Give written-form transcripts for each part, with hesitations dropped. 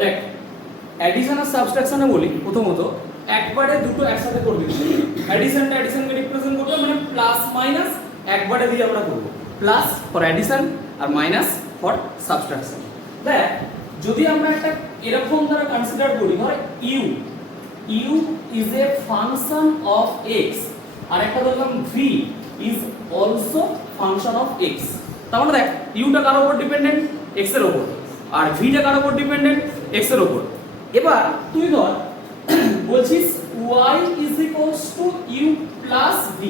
দেখ অ্যাডিশন আর সাবট্রাকশনে বলি প্রথমত একবারে দুটো একসাথে করে দিচ্ছি। অ্যাডিশনটা অ্যাডিশনকে রিপ্রেজেন্ট করবে মানে প্লাস মাইনাস একবারে দিয়ে আমরা করব, প্লাস ফর অ্যাডিশন আর মাইনাস ফর সাবট্রাকশন। দেখ যদি আমরা একটা এরকম দ্বারা কনসিডার করি, ধর u is a function of x আর একটা ধরলাম v is also function of x. তার মানে দেখ ইউটা কার উপর ডিপেন্ডেন্ট, এক্স এর উপর, আর ভিটা কার উপর ডিপেন্ডেন্ট, এক্স এর উপর। এবার তুই ধর বলছিস y is equals to u plus v,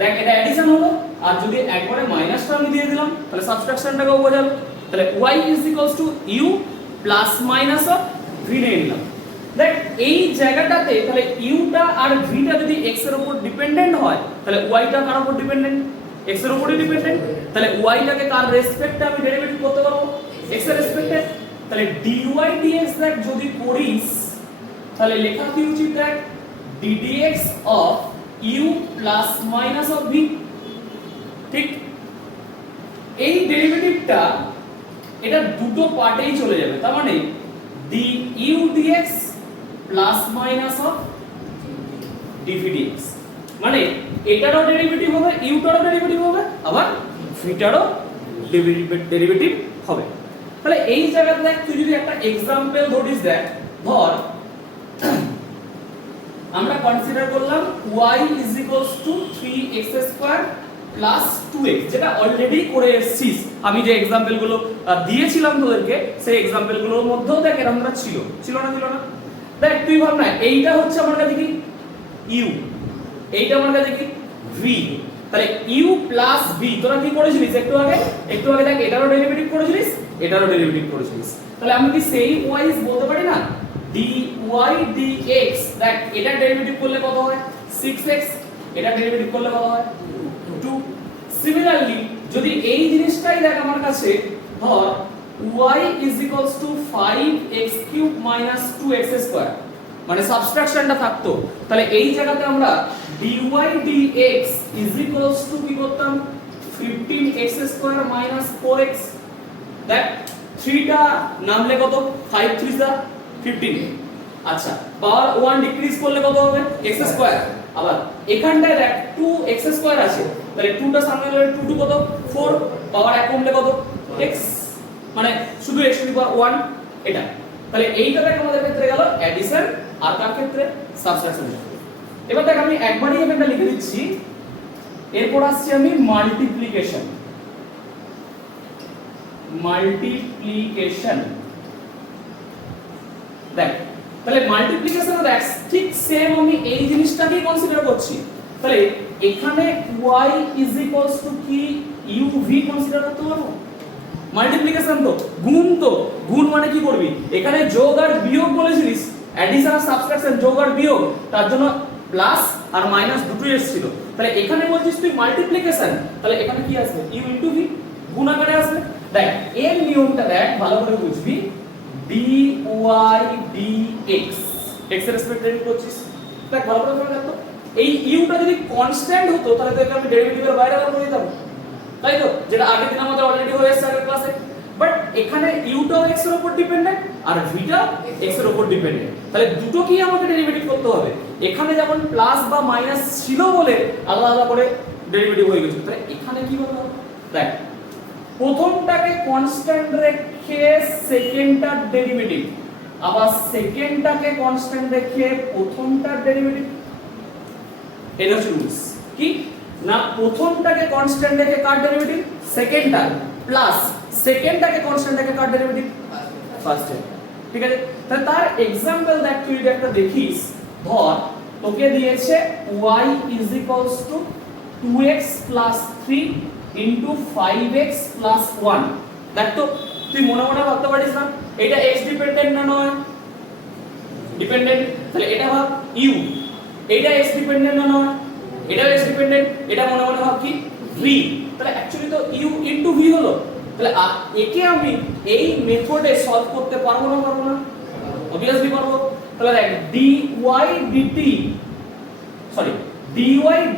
দেখ এটা অ্যাডিশন হলো, আর যদি একবারে মাইনাসটা আমি দিয়ে দিলাম তাহলে সাবট্রাকশনটাকেও বোঝালো। তাহলে y is equals to u plus minus of v নিয়ে নিলাম। দেখ এই জায়গাটাতে তাহলে u টা আর v টা যদি x এর উপর ডিপেন্ডেন্ট হয় তাহলে y টা কার উপর ডিপেন্ডেন্ট, x এর উপরই ডিপেন্ডেন্ট। তাহলে y টাকে কার রেসপেক্টে আমি ডেরিভেটিভ করতে পারবো, x এর রেসপেক্টে। তাহলে dy dx দেখ যদি করিস তাহলে লেখা কি উচিত, দেখ ddx of u plus minus of v, ঠিক। এই ডেরিভেটিভটা এটা দুটো পার্টেই চলে যাবে, তার মানে du dx plus minus of dv dx, মানে এটারও ডেরিভেটিভ হবে, u টারও ডেরিভেটিভ হবে, আবার v টারও ডেরিভেটিভ হবে। তাহলে এই জায়গাতে দেখ তুই যদি একটা एग्जांपल ধরিস, দেখ ধর আমরা কনসিডার করলাম y = 3x² প্লাস 2x, যেটা অলরেডি করে এসেছিস। আমি যে एग्जांपल গুলো দিয়েছিলাম তোদেরকে সেই एग्जांपल গুলোর মধ্যেও দেখ এরকমটা ছিল না? দেখ তুই ভাব না, এইটা হচ্ছে আমার কাছে কি u, এইটা আমার কাছে কি v। তাহলে u প্লাস v তোরা কি করেছিলিস একটু আগে দেখ এটারও ডেরিভেটিভ করেছিলিস, এটারও ডেরিভেটিভ করেছিলিস। তাহলে আমি কি সেই y বলতে পারি না dy dx, দেখ এটা ডেরিভেটিভ করলে কত হয় 6x, এটা ডেরিভেটিভ করলে কত হয় 2। সিমিলারলি যদি এই জিনিসটাই দেখ আমার কাছে ধর y = 5x³ - 2x², মানে সাবট্রাকশনটা থাকতো, তাহলে এই জায়গাতে আমরা dy dx = কি করতাম 15x² - 4x। দেখ 3 টা নামলে কত 5 3 যা 15। আচ্ছা পাওয়ার 1 ডিক্রিজ করলে কত হবে x²। আবার এখানটায় দেখ 2x² আছে, তাহলে 2 টা সামনে গেলে 2 2 কত 4, পাওয়ার 1 কমলে কত x, মানে শুধু x⁴ এটা। তাহলে এইটা দেখ আমাদের ক্ষেত্রে গেল অ্যাডিশন, আর কার ক্ষেত্রে সাবট্রাকশন। এবার দেখ আমি একবারই এখানটা লিখে দিচ্ছি, এরপর আসছে আমি মাল্টিপ্লিকেশন। দেখ তাহলে মাল্টিপ্লিকেশনে দেখ ঠিক সেম আমি এই জিনিসটাকেই কনসিডার করছি। তাহলে এখানে y = কি uv কনসিডার করতে পারবো। মাল্টিপ্লিকেশন তো গুণ মানে কি করবি, এখানে যোগ আর বিয়োগ বলেছিলিস, অ্যাডিশন আর সাবট্রাকশন যোগ আর বিয়োগ, তার জন্য প্লাস আর মাইনাস দুটোই এসেছিল। তাহলে এখানে বলছিস তুই মাল্টিপ্লিকেশন, তাহলে এখানে কি আসবে u * v, গুণ আকারে আসবে। দেখ এর নিয়মটা দেখ ভালো করে বুঝবি, dy dx x এর রেসপেক্টে করছিস। দেখ ভালো করে মনে রাখতো, এই u টা যদি কনস্ট্যান্ট হতো তাহলে তো এটা আমি ডেরিভেটিভের বাইরে বার করে দিতাম, তাই তো, যেটা আগের দিন আমাদের অলরেডি হয়ে এসেছে আগের ক্লাসে। বাট এখানে u টাও x এর উপর ডিপেন্ডেন্ট আর v টা x এর উপর ডিপেন্ডেন্ট, তাহলে দুটো কি আমাকে ডেরিভেটিভ করতে হবে। এখানে যেমন প্লাস বা মাইনাস ছিল বলে আলাদা আলাদা করে ডেরিভেটিভ হয়ে গেছে, তাহলে এখানে কি হবে দেখ প্রথমটাকে কনস্ট্যান্ট রেখে সেকেন্ডটার ডেরিভেটিভ, আবার সেকেন্ডটাকে কনস্ট্যান্ট রেখে প্রথমটার ডেরিভেটিভ। এটা হচ্ছে রুলস কি না, প্রথমটাকে কনস্ট্যান্ট রেখে কার ডেরিভেটিভ সেকেন্ডটার, প্লাস সেকেন্ডটাকে কনস্ট্যান্ট রেখে কার ডেরিভেটিভ ফার্স্টের। ঠিক আছে, তাহলে তার एग्जांपल দেখ তুই যদি একটা দেখিস, ধর তোকে দিয়েছে y = 2x + 3 into 5x plus 1। দেখ তো তুই মনে ভাবতে পারিস না এটা x ডিপেন্ডেন্ট না নয় ডিপেন্ডেন্ট, তাহলে এটা ভাব u, এটা x ডিপেন্ডেন্ট না নয় এটাও x ডিপেন্ডেন্ট, এটা মনে ভাব কি v, তাহলে অ্যাকচুয়ালি তো u into v হলো। তাহলে একে আমি এই মেথডে সলভ করতে পারবো না অবভিয়াসলি পারবো। তাহলে দেখ dy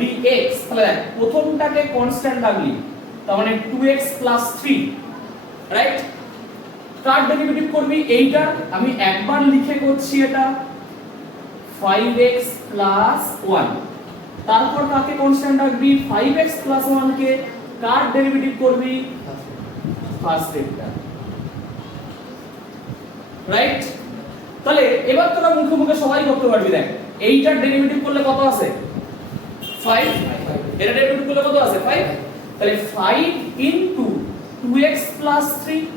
dx, তাহলে দেখ প্রথমটাকে কনস্ট্যান্ট রাখলি, তার মানে 2x + 3, রাইট। কার ডেরিভেটিভ করবি এইটা আমি একবার লিখে করছি এটা 5x 1 তারপর কাকে কনস্ট্যান্ট রাখবি 5x 1 কে কার ডেরিভেটিভ করবি ফার্স্ট এটা রাইট তাহলে এবার তোরা মুখে মুখে সবাই করতে পারবি দেখ এইটার ডেরিভেটিভ করলে কত আছে 5 এর ডেরিভেটিভ করলে কত আছে 5 তাহলে 5 ইনটু 2x 3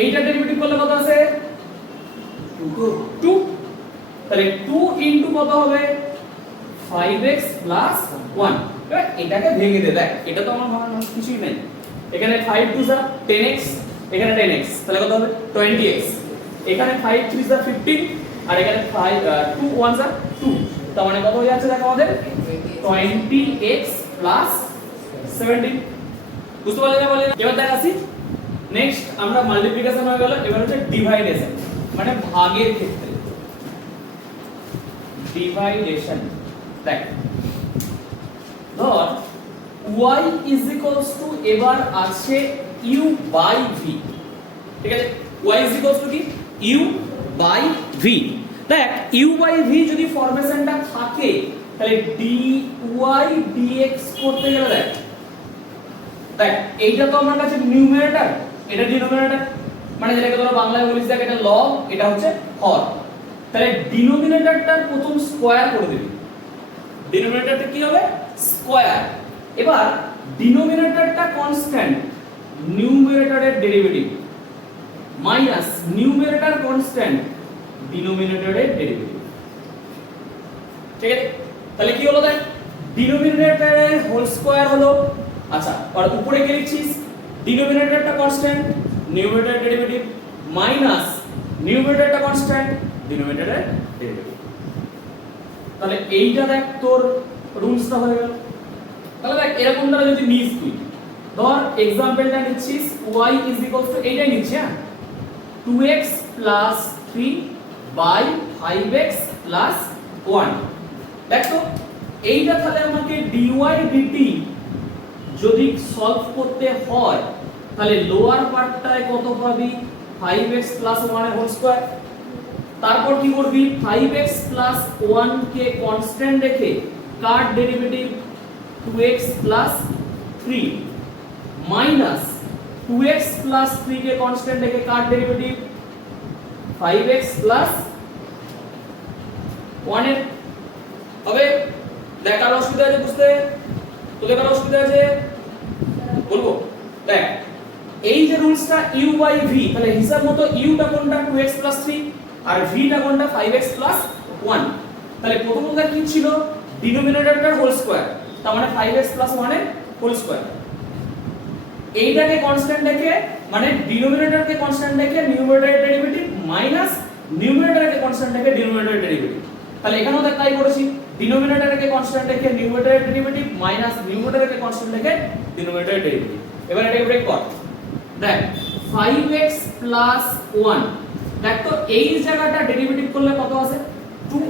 এইটার ডেরিভেটিভ করলে কত আছে 2 তাহলে 2 ইনটু কত হবে 5x 1 এবার এটাকে ভেঙে দে দেখ এটা তো আমার ভাঙার কিছুই নেই এখানে 5 2 10x এখানে 10x তাহলে কত হবে 20x এখানে 5 3 15 আর এখানে 5 2 1 2 তার মানে কত হয়ে যাচ্ছে দেখো আমাদের 20x 17 বুঝতে পারলে না বলে এবার দেখাচ্ছি নেক্সট আমরা মাল্টিপ্লিকেশন হয়ে গেল এবার হচ্ছে ডিভাইডেশন মানে ভাগের ক্ষেত্রে ডিভাইডেশন দেখ ধর y এবার আছে u বাই v ঠিক আছে y কি u বাই v দেখ u বাই v যদি ফরমেশনটা থাকে তাহলে dy dx করতে গেলে দেখ দেখ এইটা তো আমার কাছে নিউমারেটর এটা ডিনোমিনেটর মানে যেটাকে তোরা বাংলায় বলিস দেখ এটা লগ এটা হচ্ছে হর তাহলে ডিনোমিনেটরটার প্রথম স্কয়ার করে দিবি ডিনোমিনেটরটা কি হবে স্কয়ার এবার ডিনোমিনেটরটা কনস্ট্যান্ট নিউমারেটরের ডেরিভেটিভ মাইনাস নিউমারেটর কনস্ট্যান্ট ডিনোমিনেটরের ডেরিভেটিভ ঠিক আছে তাহলে কি হলো দেখ ডিনোমিনেটরের হোল স্কয়ার হলো আচ্ছা আর উপরে কি লিখছিস ডিনোমিনেটরটা কনস্ট্যান্ট নিউমারেটরের ডেরিভেটিভ মাইনাস নিউমারেটরটা কনস্ট্যান্ট ডিনোমিনেটরের ডেরিভেটিভ তাহলে এইটা দেখ তোর রুলসটা হয়ে গেল তাহলে দেখ এরকম দ্বারা যদি নিস তুই ধর এক্সাম্পলটা নিচ্ছিস y এইটাই নিচ্ছি হ্যাঁ 2x 3 বাই 5x 1 দেখ তো এইটা তাহলে আমাকে dy dt যদি সলভ করতে হয় তাহলে লোয়ার পার্টটায় কত পাবি 5x 1 এর হোল স্কয়ার তারপর কি করবি 5x 1 কে কনস্ট্যান্ট রেখে কার ডেরিভেটিভ 2x 3 মাইনাস 2x 3 কে কনস্ট্যান্ট রেখে কার ডেরিভেটিভ 5x 1 এর হবে দেখ আর অসুবিধা আছে বুঝতে তোদের কারো অসুবিধা আছে বলবো দেখ এই যে রুলসটা u বাই v তাহলে হিসাব মতো u টা কোনটা 2x 3 আর v টা কোনটা 5x 1 তাহলে প্রথমটা কি ছিল ডিনোমিনেটরটার হোল স্কয়ার তার মানে 5x 1 এর হোল স্কয়ার এইটাকে কনস্ট্যান্ট রেখে মানে ডিনোমিনেটরকে কনস্ট্যান্ট রেখে নিউমারেটরের ডেরিভেটিভ মাইনাস নিউমারেটরকে কনস্ট্যান্ট রেখে ডিনোমিনেটরের ডেরিভেটিভ তাহলে এখানেও দেখ তাই করেছি ডিনোমিনেটরকে কনস্ট্যান্ট রেখে নিউমারেটরের ডেরিভেটিভ মাইনাস নিউমারেটরকে কনস্ট্যান্ট রেখে ডিনোমিনেটরের ডেরিভেটিভ এবার এটাকে ব্রেক কর দেখ 5x 1 দেখ তো এই জায়গাটা ডেরিভেটিভ করলে কত আছে 2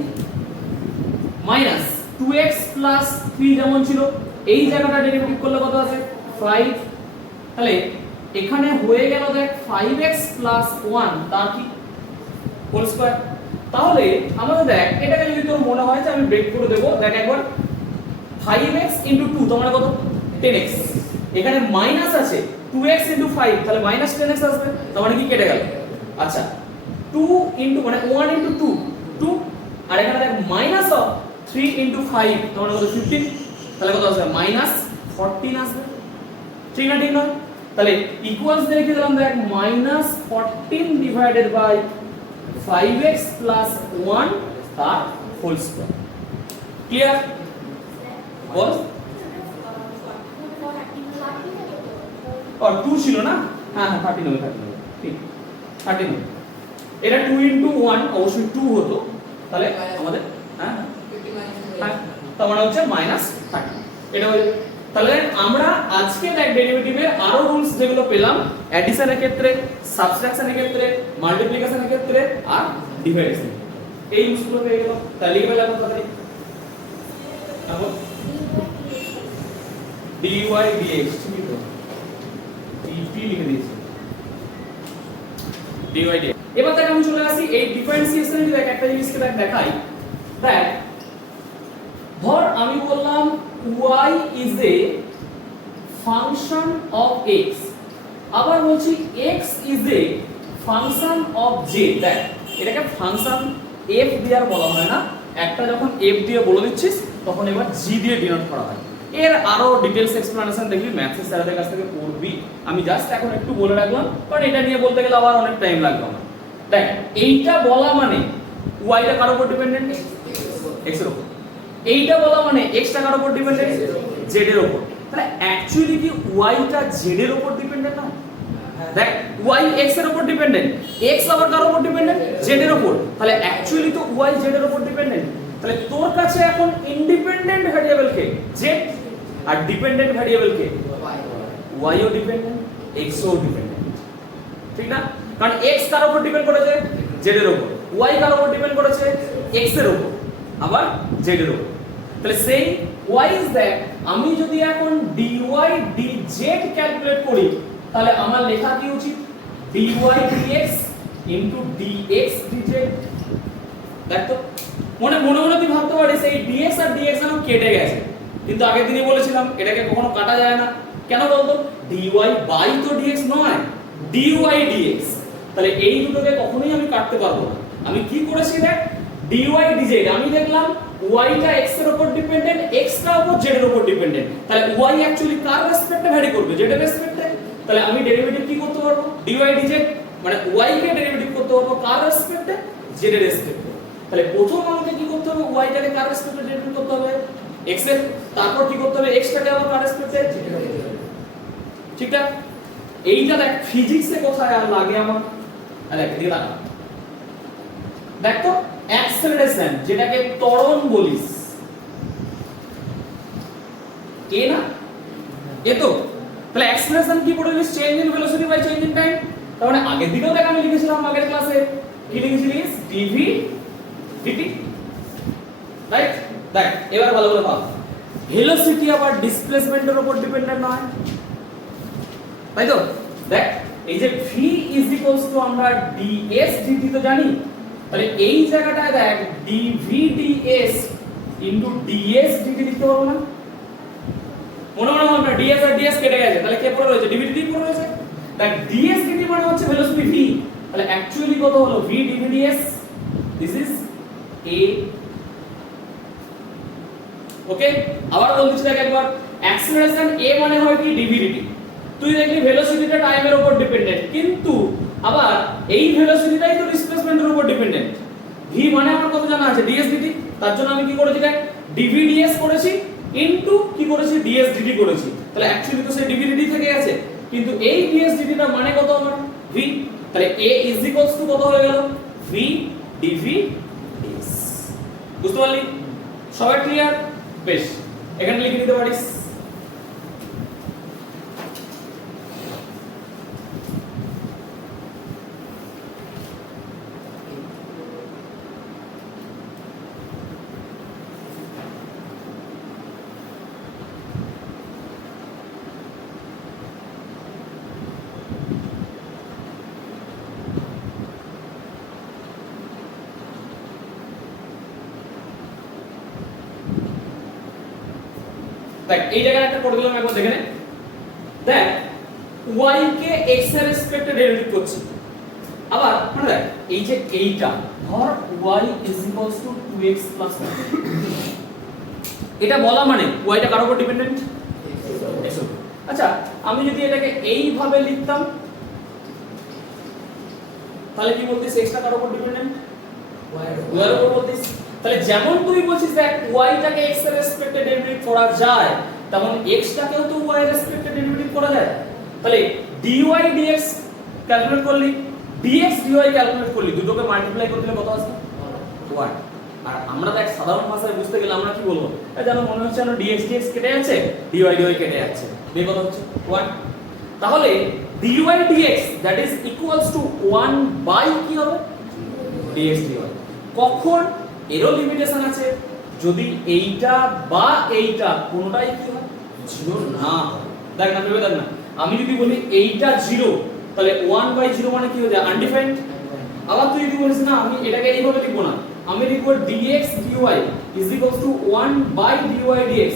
মাইনাস 2x 3 যেমন ছিল এই জায়গাটা ডেরিভেটিভ করলে কত আছে 5 তাহলে এখানে হয়ে গেল দেখ 5x 1 তার কি হোল স্কয়ার তাহলে আমাদের দেখ এটাকে যদি তোর মনে হয় যে আমি ব্রেক করে দেব দেখ একবার 5x 2 তার মানে কত 10x এখানে মাইনাস আছে 2x 5 তাহলে মাইনাস 10x আসবে তার মানে কি কেটে গেল আচ্ছা 2 মানে 1 2 2 আর এখানে দেখ মাইনাস 3 5 তার মানে কত 15 তাহলে কত আসবে মাইনাস 14 আসবে ঠিক না ঠিক না তাহলে ইকুয়ালস দিয়ে লিখে দিলাম দেখ মাইনাস 14 ডিভাইডেড বাই 5x 1 তার হোল স্কয়ার ক্লিয়ার বল और 2 ছিল না হ্যাঁ হ্যাঁ 13 হবে ঠিক 13 এটা 2 1 অবশ্যই 2 হতো তাহলে আমাদের হ্যাঁ তার মানে হচ্ছে -30 এটা হলো তাহলে আমরা আজকে দেখ ডেরিভেটিভের আরো রুলস যেগুলো পেলাম অ্যাডিশনের ক্ষেত্রে সাবট্রাকশনের ক্ষেত্রে মাল্টিপ্লিকেশনের ক্ষেত্রে আর ডিভাইডেশন এই রুলসগুলো পেয়ে গেল তাহলে লিখে ফেললাম তাহলে এখন dy dx ঠিক তো dt লিখে দিয়েছি dy dx। এবার দেখ আমি চলে আসি এই ডিফারেন্সিয়েশনে, যদি একটা জিনিসকে দেখাই, দেখ ধর আমি বললাম y is a function of x, আবার বলছি x is a function of z। দেখ এটাকে ফাংশন f দিয়ে আর বলা হয় না, একটা যখন f দিয়ে বলে দিচ্ছিস তখন এবার g দিয়ে ডিনোট করা হয়। এর আরো ডিটেইলস এক্সপ্লেনেশন দেখবি ম্যাথস স্যারদের কাছ থেকে পড়বি, আমি জাস্ট এখন একটু বলে রাখলাম, কারণ এটা নিয়ে বলতে গেলে আবার অনেক টাইম লাগবে আমার। দেখ এইটা বলা মানে y টা কার উপর ডিপেন্ডেন্ট? x এর উপর। এইটা বলা মানে x টা কার উপর ডিপেন্ডেন্ট? z এর উপর। তাহলে অ্যাকচুয়ালি কি y টা z এর উপর ডিপেন্ডেন্ট না? দেখ y x এর উপর ডিপেন্ডেন্ট, x আবার কার উপর ডিপেন্ডেন্ট? z এর উপর। তাহলে অ্যাকচুয়ালি তো y z এর উপর ডিপেন্ডেন্ট। তাহলে তোর কাছে এখন ইন্ডিপেন্ডেন্ট ভ্যারিয়েবল কে? z, আর ডিপেন্ডেন্ট ভ্যারিয়েবল কে? y ও ডিপেন্ডেন্ট, x ও ডিপেন্ডেন্ট, ঠিক না? কারণ x কার উপর ডিপেন্ড করেছে? z এর উপর। y কার উপর ডিপেন্ড করেছে? x এর উপর, আবার z এর উপর। তাহলে সেই y is that আমি যদি এখন dy dz ক্যালকুলেট করি, তাহলে আমার লেখা কি উচিত? dy dx dx dz। দেখো মনে মনে তুই ভাবতে পারিস এই dx আর dx যেন কেটে গেছে, কিন্তু আগের দিনই বলেছিলাম এটাকে কখনো কাটা যায় না। কেন বলতো? dy বাই তো dx নয়, dy dx। তাহলে এই দুটোকে কখনোই আমি কাটতে পারবো না। আমি কি করেছি দেখ, dy dz আমি দেখলাম y টা x এর উপর ডিপেন্ডেন্ট, x টা উপর z এর উপর ডিপেন্ডেন্ট। তাহলে y অ্যাকচুয়ালি কার রেসপেক্টে ভ্যারি করবে? z এর রেসপেক্টে। তাহলে আমি ডেরিভেটিভ কি করতে পারবো? dy dz মানে y কে ডেরিভেটিভ করতে পারবো কার রেসপেক্টে? z এর রেসপেক্টে। তাহলে প্রথম আমাকে কি করতে হবে? y টাকে কার রেসপেক্টে ডেরিভেটিভ করতে হবে? x এর। তারপর কি করতে হবে? x টাকে আবার কার রেসপেক্টে? ঠিক আছে? এইটা দেখ ফিজিক্সে কোথায় আর লাগে আমার। দেখ এদিকে তাকা, দেখ তো অ্যাক্সেলারেশন যেটাকে ত্বরণ বলিস, এ না এ তো। তাহলে অ্যাক্সেলারেশন কি পড়ে গেছিস? Change in velocity by change in time. তার মানে আগের দিকেও দেখ আমি লিখেছিলাম আগের ক্লাসে কি লিখেছিলিস? dv dt, right? দেখ এবার ভালো করে ভাব, ভেলোসিটি আবার ডিসপ্লেসমেন্টের উপর ডিপেন্ডেন্ট নয়, তাই তো? দেখ এই যে v ইজ ইকুয়ালস টু আমরা ds dt তো জানি, তাহলে এই জায়গাটায় দেখ dv ds into ds dt লিখতে পারবো না? মনে হবে ds আর ds কেটে গেছে, তাহলে কে পড়ে রয়েছে? dv dt পড়ে রয়েছে। দেখ ds dt মানে হচ্ছে ভেলোসিটি v, তাহলে অ্যাকচুয়ালি কত হলো? v dv ds, this is a। ওকে, আবার বলছি দেখ একবার, অ্যাক্সেলারেশন a মানে হয় কি? dv dt। তুই দেখলি ভেলোসিটিটা টাইমের উপর ডিপেন্ডেন্ট, কিন্তু আবার এই ভেলোসিটিটাই তো ডিসপ্লেসমেন্টের উপর ডিপেন্ডেন্ট। v মানে আমার কত জানা আছে? ds dt। তার জন্য আমি কি করেছি দেখ, dv ds করেছি ইনটু কি করেছি? ds dt করেছি। তাহলে অ্যাকচুয়ালি তো সেই dv dt থেকে গেছে, কিন্তু এই ds dt টা মানে কত আমার? v। তাহলে a ইজ ইকুয়ালস টু কত হয়ে গেল? v dv ds। বুঝতে পারলি? সবাই ক্লিয়ার? বেশ, এখানে লিখে দিতে পারিস। দেখ এই জায়গায় একটা করে দিলাম, একবার দেখে নে। দেখ y কে x এর রেসপেক্টে ডেরিভেটিভ করছি, আবার মানে দেখ এই যে এইটা ধর y is equals to 2x plus 1, এটা বলা মানে y টা কার উপর ডিপেন্ডেন্ট? x এর উপর। আচ্ছা আমি যদি এটাকে এইভাবে লিখতাম তাহলে কি বলতিস? x টা কার উপর ডিপেন্ডেন্ট? y এর উপর বলতিস। তাহলে যেমন তুই বলছিস দেখ y টাকে x এর রেসপেক্টে ডেরিভেটিভ করা যায়, তেমন x টাকেও তো y এর রেসপেক্টে ডেরিভেটিভ করা যায়। তাহলে dy dx ক্যালকুলেট করলি, dx dy ক্যালকুলেট করলি, দুটোকে মাল্টিপ্লাই করে দিলে কত আসবে? 1। আর আমরা দেখ সাধারণ ভাষায় বুঝতে গেলে আমরা কি বলবো? জানো মনে হচ্ছে না dx dx কেটে যাচ্ছে, dy dy কেটে যাচ্ছে, এই কথা হচ্ছে 1। তাহলে dy dx that is equals to 1 by কি হবে? dx dy। কখন? এরও লিমিটেশন আছে, যদি এইটা বা এইটা কোনটাই কি হয়? 0 না হয়। দেখ না ভেবে দেখ না, আমি যদি বলি এইটা 0 তাহলে 1/0 মানে কি হয়ে যায় আনডিফাইন্ড। আবার তুই যদি বলিস না আমি এটাকে এইভাবে লিখবো না, আমি লিখবো dx dy is equals to 1/dy dx,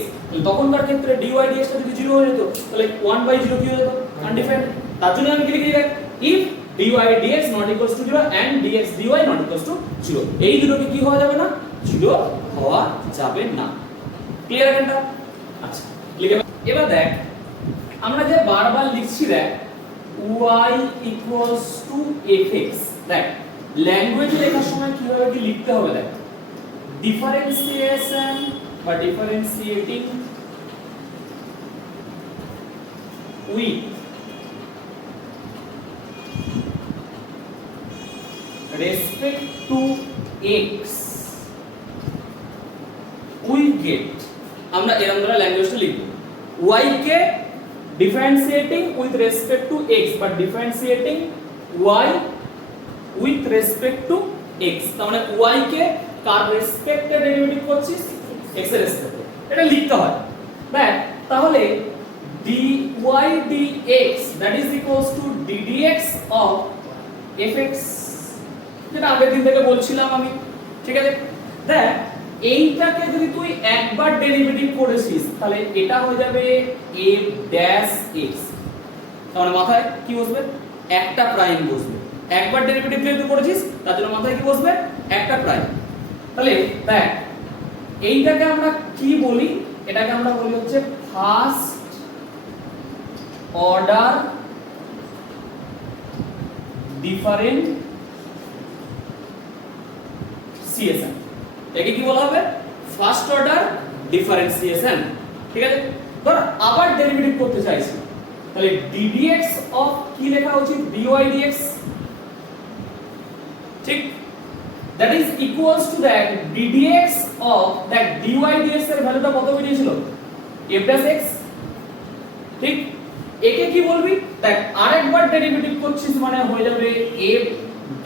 তখনকার ক্ষেত্রে dy dx টা যদি 0 হয়ে যেত তাহলে 1/0 কি হয়ে যেত আনডিফাইন্ড। তার জন্য আমি কি লিখি দেখ if dy dx not equals to 0 and dx dy not equals to 0, এই দুটোকে কি হওয়া যাবে না 0 হওয়া যাবে না। ক্লিয়ার এটা? আচ্ছা লিখে এবার দেখ আমরা যে বারবার লিখছি দেখ y equals to fx, দেখ ল্যাঙ্গুয়েজে লেখার সময় কিভাবে কি লিখতে হবে দেখ ডিফারেন্সিয়েশন বা differentiating with respect to x we get, আমরা এরকম ধরনের ল্যাঙ্গুয়েজটা লিখব y K differentiating with respect to x but differentiating y with respect to x, তার মানে y কে কার রেসপেক্টে ডেরিভেটিভ করছিস x এর রেসপেক্টে, এটা লিখতে হয়। দেখ তাহলে dy dx that is equals to ddx of fx, যেটা আগের দিন থেকে বলছিলাম আমি, ঠিক আছে। দেখ এইটাকে যদি তুই একবার ডেরিভেটিভ করেছিস তাহলে এটা হয়ে যাবে f ড্যাশ x, তাহলে মাথায় কি বসবে একটা প্রাইম বসবে, একবার ডেরিভেটিভ যেহেতু করেছিস তার জন্য মাথায় কি বসবে একটা প্রাইম। তাহলে দেখ এইটাকে আমরা কি বলি, এটাকে আমরা বলি হচ্ছে ফার্স্ট অর্ডার ডিফারেন্সিয়েশন, একে কি বলা হবে ফার্স্ট অর্ডার ডিফারেন্সিয়েশন, ঠিক আছে। ধর আবার ডেরিভেটিভ করতে চাইছি তাহলে ddx অফ কি লেখা উচিত dy dx, ঠিক, that is equals to that ddx of that dy dx এর ভ্যালুটা কত বেরিয়েছিল f dash x, ঠিক। একে কি বলবি দেখ আরেকবার ডেরিভেটিভ করছিস মানে হয়ে যাবে f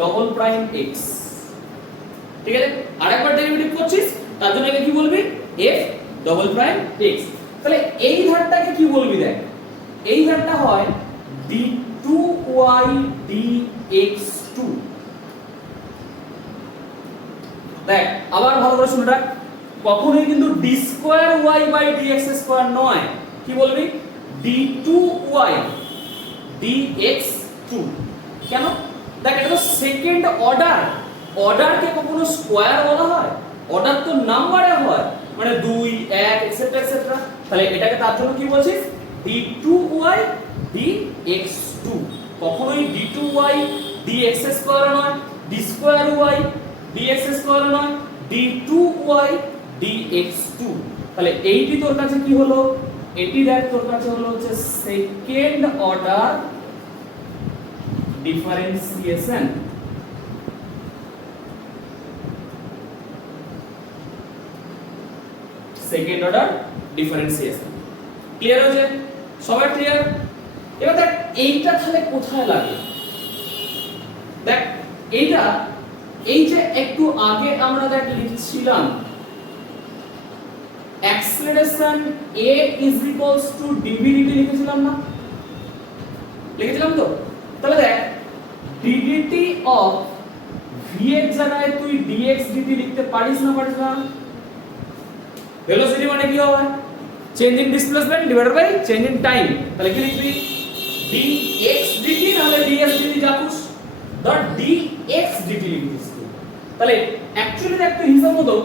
ডবল প্রাইম x, ঠিক আছে। আরেকবার ডেরিভেটিভ করছিস তার জন্য একে কি বলবি f ডবল প্রাইম x। তাহলে এই ধারটাকে কি বলবি দেখ এই ধারটা হয় d2y dx2, দেখ আবার ভালো করে শুনে রাখ কখনোই কিন্তু d square y by dx square নয়, কি বলবি d2y dx2, কেন দেখ এটা তো সেকেন্ড অর্ডার, অর্ডারকে কখনো স্কয়ার বলা হয়, অর্ডার তো নাম্বারে হয় মানে 2 1 এটসেট্রা এটসেট্রা, তাহলে এটাকে তার জন্য কি বলছিস d2y dx2, কখনোই d2y dx স্কয়ার নয়, d square y dx square নয়, d2y dx2। তাহলে এইটি তোর কাছে কি হলো, এটি দেখ তোর কাছে হলো হচ্ছে second order differentiation, second order differentiation. Clear হয়েছে সবাই? ক্লিয়ার? এবার দেখ এইটা তাহলে কোথায় লাগে, দেখ এইটা এই যে একটু আগে আমরা দেখ লিখছিলাম acceleration a is equals to dv dt লিখেছিলাম না, লিখেছিলাম তো। তাহলে দেখ ddt of v এর জায়গায় তুই dx dt লিখতে পারিস না পারিস না? ভেলোসিটি মানে কি হবে change in displacement divided by change in time, তাহলে কি লিখবি dx dt নাহলে ds dt যা খুশ, ধর dx dt লিখছিস। তাহলে অ্যাকচুয়ালি দেখ তুই হিসাব মতো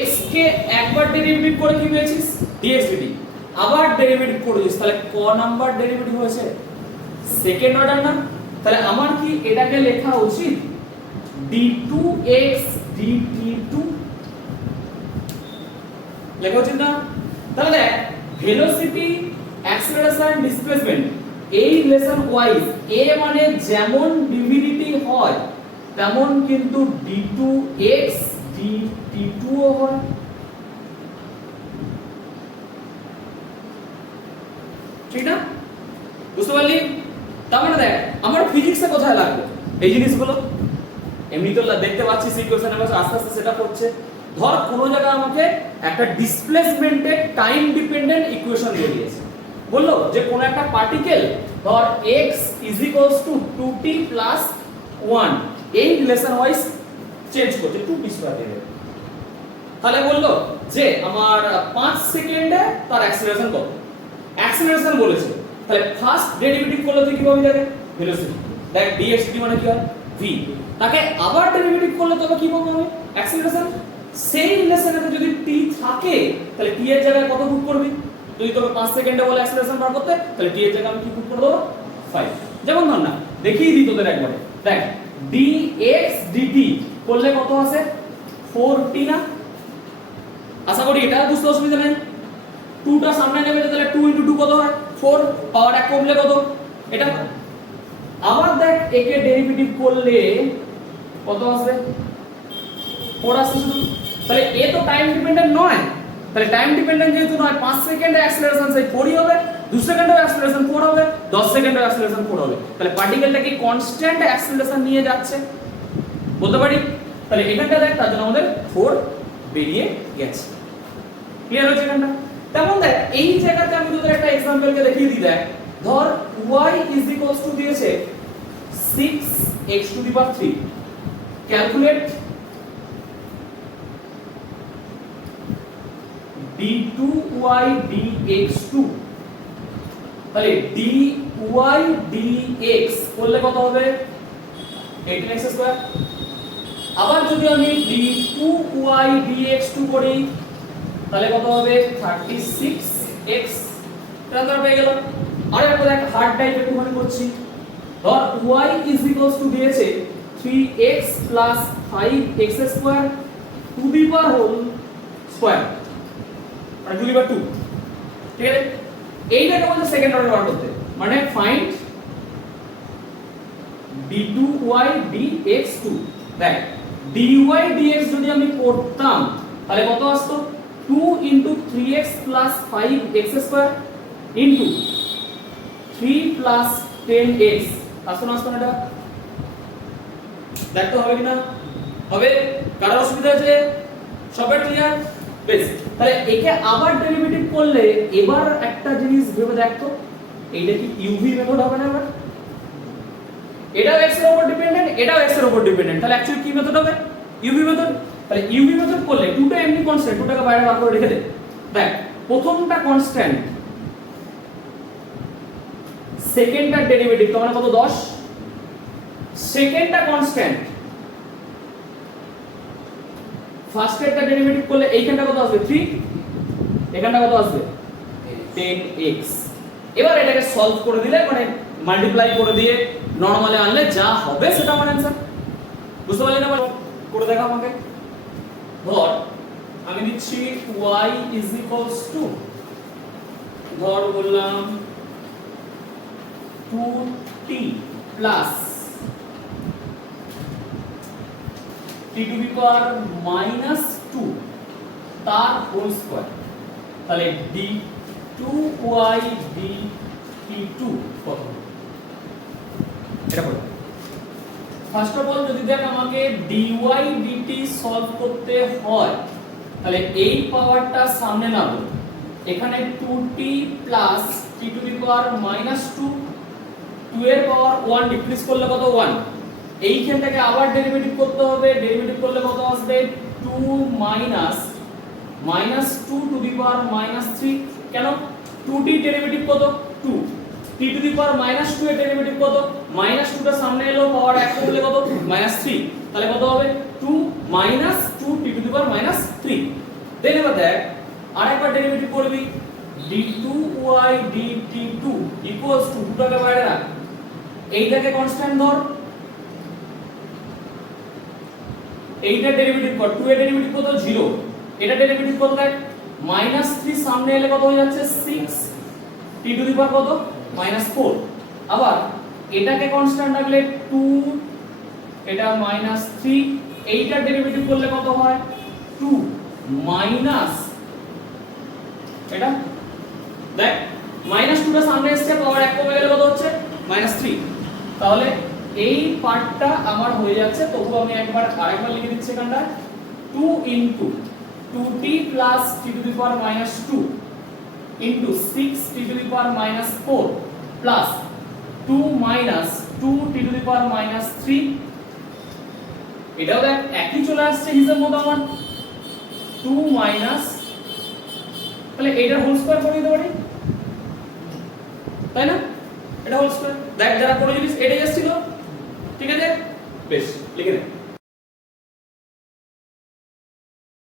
x কে একবার ডেরিভেটিভ করে কি পেয়েছিস dx dt, আবার ডেরিভেটিভ করেছিস তাহলে ক নাম্বার ডেরিভেটিভ হয়েছে সেকেন্ড অর্ডার না। তাহলে আমার কি এটাকে লেখা উচিত d2x dt2 লেখা উচিত না? তাহলে দেখ ভেলোসিটি অ্যাক্সেলারেশন ডিসপ্লেসমেন্ট এই রিলেশন ওয়াইজ a মানে যেমন ডিভিডিটি হয় তেমন কিন্তু d2x dt2 ও হয়, ঠিক না? বুঝতে পারলি? তার মানে দেখ আমার ফিজিক্সে কোথায় লাগবে এই জিনিসগুলো, এমনি তো দেখতে পাচ্ছিস ইকুয়েশনে বসে আস্তে আস্তে সেটা হচ্ছে। ধর কোন জায়গায় আমাকে একটা ডিসপ্লেসমেন্টের টাইম ডিপেন্ডেন্ট ইকুয়েশন দিয়ে দিয়েছে, বললো যে কোন একটা পার্টিকেল ধর x is equals to 2t plus 1 এই রিলেশন ওয়াইজ চেঞ্জ করছে 2t স্কয়ার দিয়ে দেবে। তাহলে বললো যে আমার 5 সেকেন্ডে তার অ্যাক্সিলারেশন কত, অ্যাক্সিলারেশন বলেছে, তাহলে ফার্স্ট ডেরিভেটিভ করলে তুই কি পাবি দেখে ভেলোসিটি, দেখ dx dt মানে কি হয় v, তাকে আবার ডেরিভেটিভ করলে তবে কি পাবো আমি অ্যাক্সিলারেশন। সেই রিলেশনেতে যদি t থাকে তাহলে t এর জায়গায় কত পুট করবি, যদি তোকে 5 সেকেন্ডে বলে অ্যাক্সিলারেশন বার করতে তাহলে t এর জায়গায় আমি কি পুট করে দেবো 5। যেমন ধর না দেখিয়ে দিই তোদের একবারে, দেখ dx dt করলে কত আসে 4t না, আশা করি এটা বুঝতে অসুবিধা নেই। 2 টা সামনে নেবে তাহলে 2 * 2 কত হয় 4, পাওয়ার 1 কমলে কত এটা। আবার দেখ একে ডেরিভেটিভ করলে কত আসবে 4 আসছে শুধু, তাহলে এ তো টাইম ডিপেন্ডেন্ট নয়, তাহলে টাইম ডিপেন্ডেন্ট যেহেতু নয় 5 সেকেন্ডে অ্যাক্সিলারেশন সেই 4 হবে, 2 সেকেন্ডে অ্যাক্সিলারেশন 4 হবে, 10 সেকেন্ডে অ্যাক্সিলারেশন 4 হবে, তাহলে পার্টিকেলটা কি কনস্ট্যান্ট অ্যাক্সিলারেশন নিয়ে যাচ্ছে বলতে পারি। তাহলে এখানটা দেখ তার জন্য আমাদের 4 বেরিয়ে গেছে, ক্লিয়ার হচ্ছে এখানটা। তেমন দেখ এই জায়গাতে আমি তোদের একটা एग्जांपलকে দেখিয়ে দিই, দেখ ধর y দিয়েছে 6x⁵, ক্যালকুলেট d2y dx2, তাহলে dy dx করলে কত হবে 18x²। আবার যদি আমি d2y dx2 করি তাহলে কত হবে 36x, এটা ধর পেয়ে গেল। আর একবার দেখ হার্ড টাইপ একটুখানি করছি, ধর y দিয়েছে 3x + 5x² to the power whole square মানে 2/2, ঠিক আছে। এইটাকে বলতে সেকেন্ড অর্ডার বার করতে, মানে ফাইন্ড d2y dx2, দেখ dy dx যদি আমি করতাম তাহলে কত আসতো 2 * 3x + 5x² ইনটু 3 + 10x, আসতো না আসতো না এটা দেখতে হবে কিনা, হবে কারো অসুবিধা আছে সবাই ক্লিয়ার বেশ। তাহলে একে আবার ডেরিভেটিভ করলে এবার একটা জিনিস ভেবে দেখতো, এইটা কি ইউভি মেথড হবে না, এবার এটাও x এর উপর ডিপেন্ডেন্ট এটাও x এর উপর ডিপেন্ডেন্ট, তাহলে অ্যাকচুয়ালি কি মেথড হবে ইউভি মেথড। তাহলে ইউভি মেথড করলে দুটো এমনি কনস্ট্যান্ট, দুটোকে বাইরে বার করে রেখে দে, দেখ প্রথমটা কনস্ট্যান্ট, সেকেন্ডটার ডেরিভেটিভ তো মানে কত 10, সেকেন্ডটা কনস্ট্যান্ট, ফার্স্টেরটা ডেরিভেটিভ করলে এইখানটা কত আসবে 3, এখানটা কত আসবে 10x। এবার এটাকে সলভ করে দিলে মানে মাল্টিপ্লাই করে দিয়ে নরমালে আনলে যা হবে সেটা আমার आंसर, বুঝতে পারলি না? করে দেখা আমাকে। ধর আমি দিচ্ছি y ধর বললাম 2t প্লাস t⁻² তার হোল স্কয়ার, তাহলে d2y dt2 কত এটা বল। ফার্স্ট অফ অল যদি দেখ আমাকে dy dt সলভ করতে হয় তাহলে এই পাওয়ারটা সামনে নাও, এখানে 2t প্লাস t⁻², 2 এর পাওয়ার 1 ডিক্রিজ করলে কত 1, এইখানটাকে আবার ডেরিভেটিভ করতে হবে, ডেরিভেটিভ করলে কত আসবে 2 - 2⁻³ কেন 2t ডেরিভেটিভ কত 2, t⁻² এর ডেরিভেটিভ কত -2 টা সামনে এলো, পাওয়ার 1 করলে কত -3, তাহলে কত হবে 2 - 2t⁻³। দেন এবার দেখ আরেকবার ডেরিভেটিভ করবি d2y dt2 ইকুয়ালস টু 2 টাকে বাইরে রাখ, এইটাকে কনস্ট্যান্ট ধর, এইটা ডেরিভেটিভ কর, 2 এর ডেরিভেটিভ কত 0, এটা ডেরিভেটিভ কত দেখ -3 সামনে এলে কত হয়ে যাচ্ছে 6, t⁻³ কত -4, আবার এটাকে কনস্ট্যান্ট রাখলে 2, এটা -3, এইটা ডেরিভেটিভ করলে কত হয় 2 মাইনাস এটা দেখ -2 টা সামনে এসেছে, পাওয়ার 1 কমে গেলে কত হচ্ছে -3, তাহলে এই পার্টটা আমার হয়ে যাচ্ছে। তবু আমি আরেকবার লিখে দিচ্ছি এখানটা 2 * 2t plus t⁻² into 6t⁻⁴ plus 2 2 minus 2 T two the power minus 3, এটাও দেখ একই চলে আসছে হিসাব মতো আমার 2 মাইনাস, তাহলে এটার হোল স্কয়ার করে দিতে পারি, তাই না? এটা হোল স্কয়ার দেখ যারা করে জিনিস এটাই আসছিল, ঠিক আছে বেশ লিখে নে।